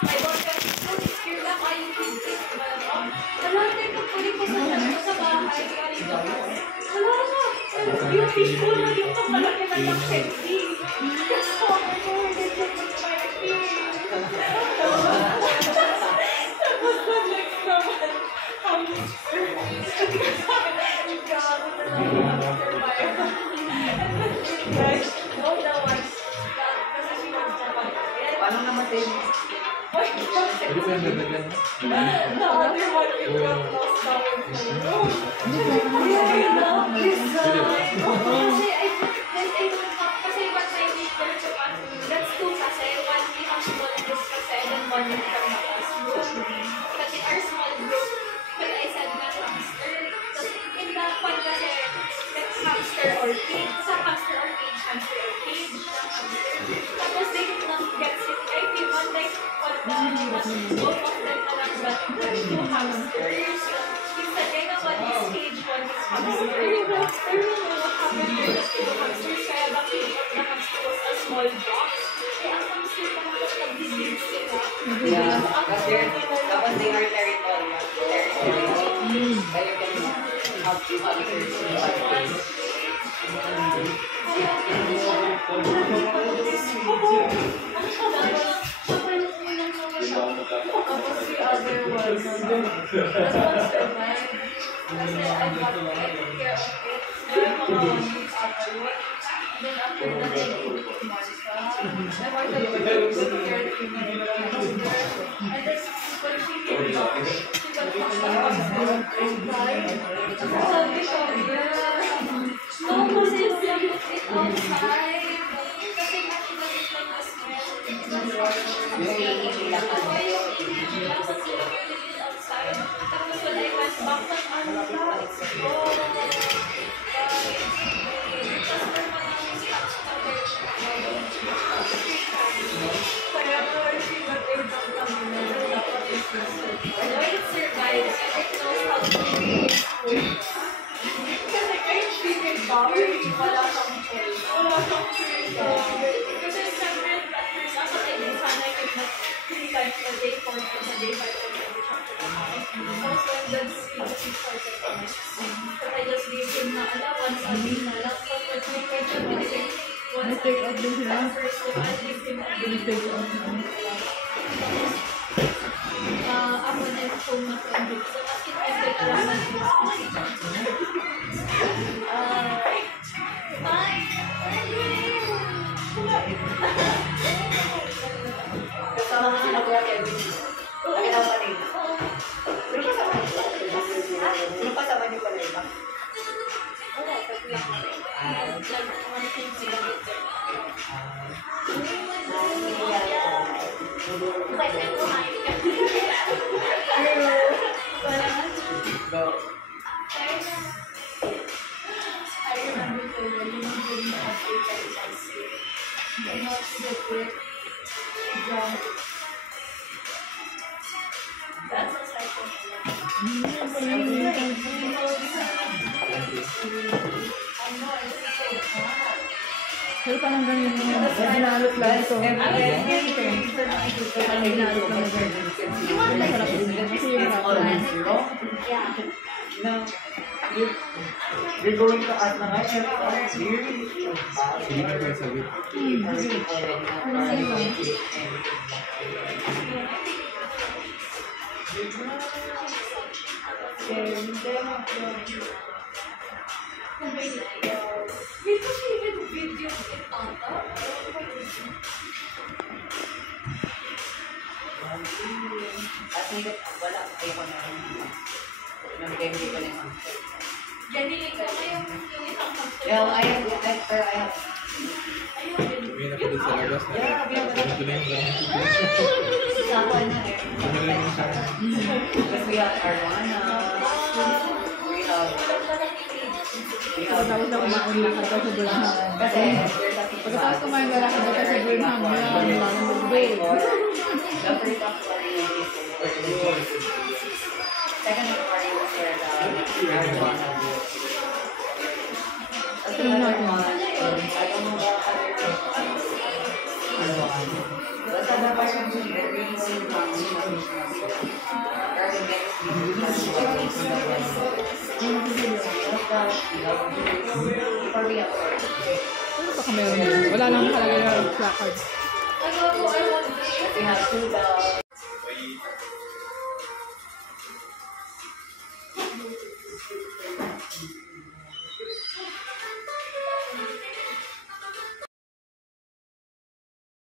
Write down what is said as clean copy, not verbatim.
May boyfriend ko, secure lang kayo kiss. Wala, teka, pwede ko sa bahay. Wala na. Yung fish ko na dito, malaki na yung sexy. Kasi ako, hindi ko party. Tapos na next naman, hamster. Gago na lang yung hamster bayo. Guys, no, that was, kasi she wants to fight. Paano namatay mo? Pwede ko yung gagawin. The other one, it got lost now in kasi what my neighbor to us, that's two kasi, one we have small group kasi, and one we have group. Kasi our small group, well, I said na hamster. So, in that one kasi, that's hamster or cage. Sa hamster or cage, hamster or cage. Tapos they did not get sick. I feel one like, both of them na lang, but there's two hamsters. Yung sa kaya one is cage, one is hamster. Yung hamster, what happened there was two hamsters, kaya the cage of the hamster was a small box. Kaya ang hamster pa naman nag-disease sila. Yeah, tapos they are territorial. Kaya can help you Tapos the other one, that's one survived. Kasi I got to take care of it. Then mga 1 week afterward. Then after that, I gave it to Martha. And Martha took care of him and the hamster. And then when she came back, she got to the hamster and cried. Sabi ko, no, kasi it's like it outside. Kasi nakilagit lang the smell. Outside. Tapos when I went back, ano ka? Kaya nga she got a job lang nila. Why it survives? It knows how to make food. Kasi kahit chicken power, wala kang choice. Wala kang choice. Kasi siyempre, at first, ako tayo sana I could not 3 times a day, 4 times a day, 5 times a day. Also, that's he started on it. But I just gave him na once a day na lang. But when my question is once a day, first of all, I give him a day. Ako na yung phone na convict. So, as in, I take alam na fine. kasama ka sila kuya Kevin. Nakita mo kanina. Sino kasama niyo pala iba? Wala, pati lang kami. Nag-monthing sila dito. Pwede kumain ka. Go. I remember clearly when we had Africa is I sleep. I know to the quick jump. That's a cycle. Pero parang ganyan yung ginalot lang ito. Parang ginalot lang ito. Kasi yung Yeah. No. You're going to ask na nga, really? Hindi ka ba sabi? Wait, kasi even video it ata? At hindi, wala. Ayoko na rin. Namigay hindi ko na yung hamster. Ganili ko yung isang hamster. Yeah, I have. Ayun. May nakita sa labas na. Ito na yung Sako na eh. Bumili mo sa Because we have Arwana. We have Tapos na kumain na ka daw sa Burnham. Kasi, Pagkatapos kumain na lang ka daw sa Burnham. Wala lang magbay. the first of party is second of party was where the Arwana. Kasi Arwana, I don't know about other Arwana. Basta na parang very bells, before we have work. Ano pa ka meron dito? Wala lang nakalagay na placard. Ano po, I want We have 2 bells.